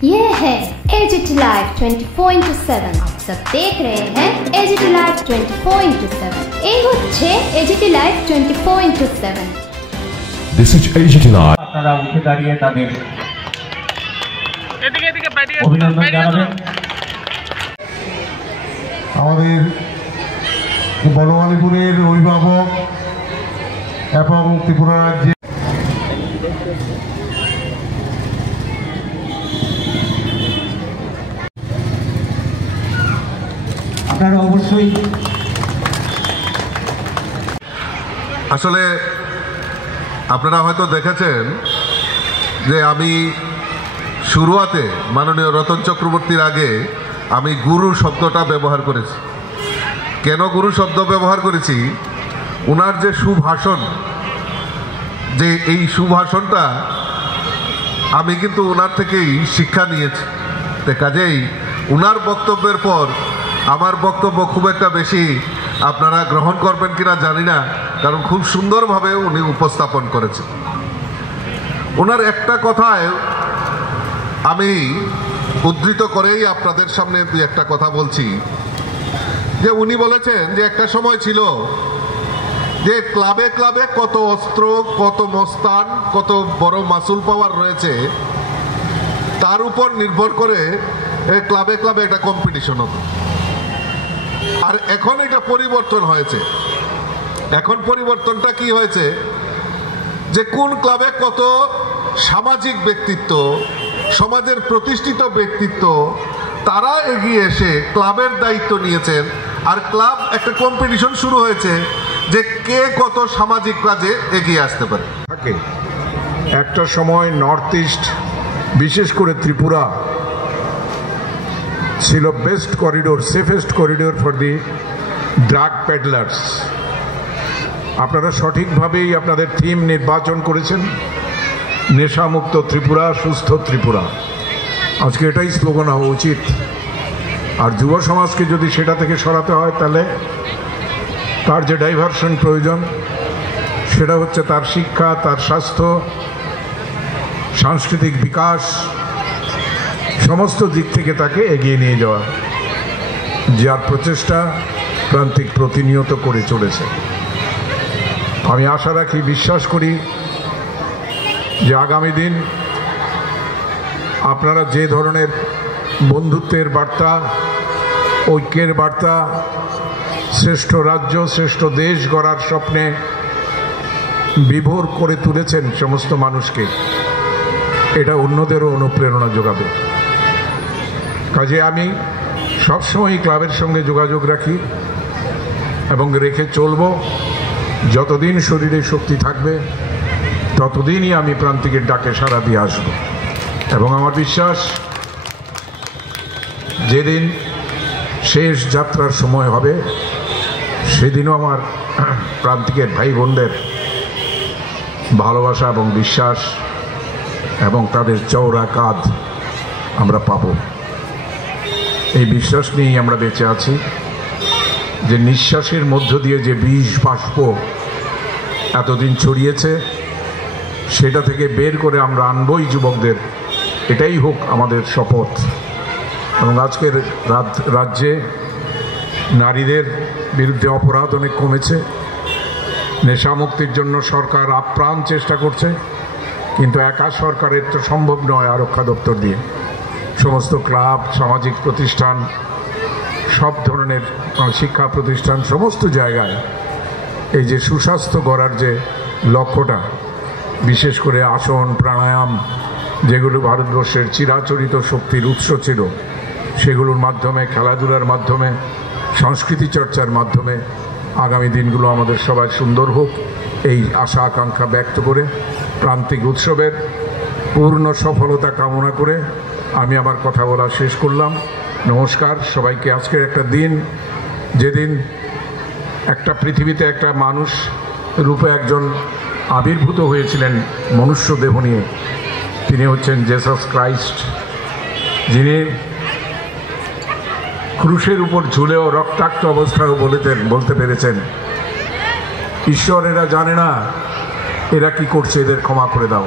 ये है AGT live 24/7। आप सब देख रहे हैं एजीटी लाइव 24/7। এই হচ্ছে AGT live 24/7। This is AGT live. আপনারা উঠে দাঁড়িয়ে তাদের অভিনন্দন জানাবেন। আমাদের বনমালীপুরের অভিভাবক এবং ত্রিপুরা রাজ্যে আপনারা অবশ্যই আসলে আপনারা হয়তো দেখেছেন যে আমি শুরুয়াতে মাননীয় রতন চক্রবর্তীর আগে আমি গুরু শব্দটা ব্যবহার করেছি। কেন গুরু শব্দ ব্যবহার করেছি? ওনার যে সুভাষণ, যে এই সুভাষণটা আমি কিন্তু ওনার থেকেই শিক্ষা নিয়েছি। তো কাজেই ওনার বক্তব্যের পর আমার বক্তব্য খুব একটা বেশি আপনারা গ্রহণ করবেন কিনা জানি না, কারণ খুব সুন্দরভাবে উনি উপস্থাপন করেছেন। ওনার একটা কথায় আমি উদ্ধৃত করেই আপনাদের সামনে দুই একটা কথা বলছি, যে উনি বলেছেন যে একটা সময় ছিল যে ক্লাবে ক্লাবে কত অস্ত্র, কত মস্তান, কত বড় মাসুল পাওয়ার রয়েছে, তার উপর নির্ভর করে ক্লাবে ক্লাবে একটা কম্পিটিশন হতো। আর এখন এটা পরিবর্তন হয়েছে। এখন পরিবর্তনটা কি হয়েছে, যে কোন ক্লাবে কত সামাজিক ব্যক্তিত্ব, সমাজের প্রতিষ্ঠিত ব্যক্তিত্ব, তারা এগিয়ে এসে ক্লাবের দায়িত্ব নিয়েছেন। আর ক্লাব একটা কম্পিটিশন শুরু হয়েছে যে কে কত সামাজিক কাজে এগিয়ে আসতে পারে। একটা সময় নর্থ ইস্ট, বিশেষ করে ত্রিপুরা, ছিল best corridor, safest corridor for the drug peddlers. আপনারা সঠিকভাবেই আপনাদের থিম নির্বাচন করেছেন, নেশামুক্ত ত্রিপুরা, সুস্থ ত্রিপুরা। আজকে এটাই স্লোগান হওয়া উচিত। আর যুব সমাজকে যদি সেটা থেকে সরাতে হয়, তাহলে তার যে ডাইভারশন প্রয়োজন, সেটা হচ্ছে তার শিক্ষা, তার স্বাস্থ্য, সাংস্কৃতিক বিকাশ, সমস্ত দিক থেকে তাকে এগিয়ে নিয়ে যাওয়া, যার প্রচেষ্টা প্রান্তিক প্রতিনিয়ত করে চলেছে। আমি আশা রাখি, বিশ্বাস করি যে আগামী দিন আপনারা যে ধরনের বন্ধুত্বের বার্তা, ঐক্যের বার্তা, শ্রেষ্ঠ রাজ্য, শ্রেষ্ঠ দেশ গড়ার স্বপ্নে বিভোর করে তুলেছেন সমস্ত মানুষকে, এটা অন্যদেরও অনুপ্রেরণা যোগাবে। কাজে আমি সবসময় ক্লাবের সঙ্গে যোগাযোগ রাখি এবং রেখে চলব। যতদিন শরীরে শক্তি থাকবে ততদিনই আমি প্রান্তিকের ডাকে সাড়া দিয়ে আসব। এবং আমার বিশ্বাস, যেদিন শেষ যাত্রার সময় হবে, সেদিনও আমার প্রান্তিকের ভাই বোনদের ভালোবাসা এবং বিশ্বাস এবং তাদের চওড়া কাঁধ আমরা পাব। এই বিশ্বাস নিয়েই আমরা বেঁচে আছি, যে নিঃশ্বাসের মধ্য দিয়ে যে বীজ বাষ্প এতদিন ছড়িয়েছে, সেটা থেকে বের করে আমরা আনবই যুবকদের। এটাই হোক আমাদের শপথ। এবং আজকের রাজ্যে নারীদের বিরুদ্ধে অপরাধ অনেক কমেছে। নেশামুক্তির জন্য সরকার আপ্রাণ চেষ্টা করছে, কিন্তু একা সরকারের তো সম্ভব নয়। আরক্ষা দপ্তর দিয়ে সমস্ত ক্লাব, সামাজিক প্রতিষ্ঠান, সব ধরনের শিক্ষা প্রতিষ্ঠান, সমস্ত জায়গায় এই যে সুস্বাস্থ্য গড়ার যে লক্ষ্যটা, বিশেষ করে আসন, প্রাণায়াম, যেগুলো ভারতবর্ষের চিরাচরিত শক্তির উৎস ছিল, সেগুলোর মাধ্যমে, খেলাধুলার মাধ্যমে, সংস্কৃতি চর্চার মাধ্যমে আগামী দিনগুলো আমাদের সবাই সুন্দর হোক, এই আশা আকাঙ্ক্ষা ব্যক্ত করে প্রান্তিক উৎসবের পূর্ণ সফলতা কামনা করে আমি আমার কথা বলা শেষ করলাম। নমস্কার সবাইকে। আজকের একটা দিন, যেদিন একটা পৃথিবীতে একটা মানুষ রূপে একজন আবির্ভূত হয়েছিলেন মনুষ্য দেহ নিয়ে, তিনি হচ্ছেন জেসাস ক্রাইস্ট, যিনি ক্রুশের উপর ঝুলেও রক্তাক্ত অবস্থায় বলতে পেরেছেন, ঈশ্বর এরা জানে না এরা কি করছে, এদের ক্ষমা করে দাও।